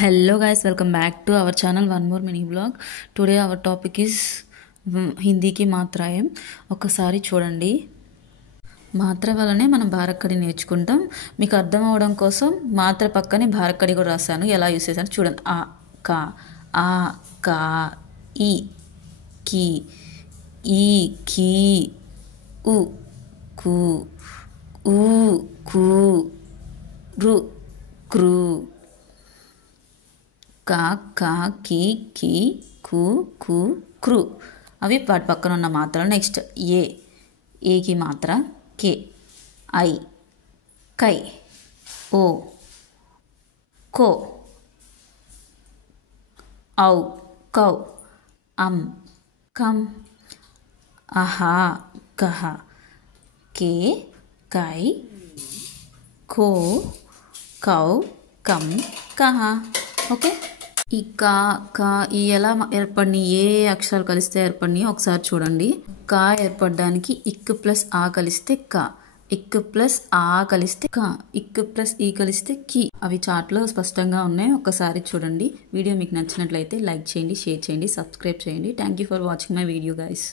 Hello guys, welcome back to our channel. One more mini vlog. Today our topic is Hindi కి మాత్రాయం. ఒకసారి చూడండి. మాత్ర వల్లనే మనం భారక్కడి నేర్చుకుంటాం. మీకు అర్థం అవడం కోసం మాత్ర పక్కనే భారక్కడి కూడా రాశాను. ఎలా యూస్ చేశాను చూడండి. ఆ కా ఈ కి ఈ కి ఉ కు ఊ కు రు క్రు కా కా కి కి కు కు క్రు అవి వాటి పక్కన ఉన్న మాత్రలు. నెక్స్ట్ ఏకి మాత్ర కే, ఐ కై, ఓ కో, ఔ కౌ, కం, అహా కహ, కే కై కో కౌ కం కహ. ఓకే, ఈ కా ఈ ఎలా ఏర్పడినాయి, ఏ అక్షరాలు కలిస్తే ఏర్పడినాయి ఒకసారి చూడండి. కా ఏర్పడడానికి ఇక్ ప్లస్ ఆ కలిస్తే కా, ఇక్ ప్లస్ ఆ కలిస్తే కా, ఇక్ ప్లస్ ఈ కలిస్తే కి. అవి చార్ట్లో స్పష్టంగా ఉన్నాయి. ఒకసారి చూడండి. వీడియో మీకు నచ్చినట్లయితే లైక్ చేయండి, షేర్ చేయండి, సబ్స్క్రైబ్ చేయండి. Thank you for watching my video guys.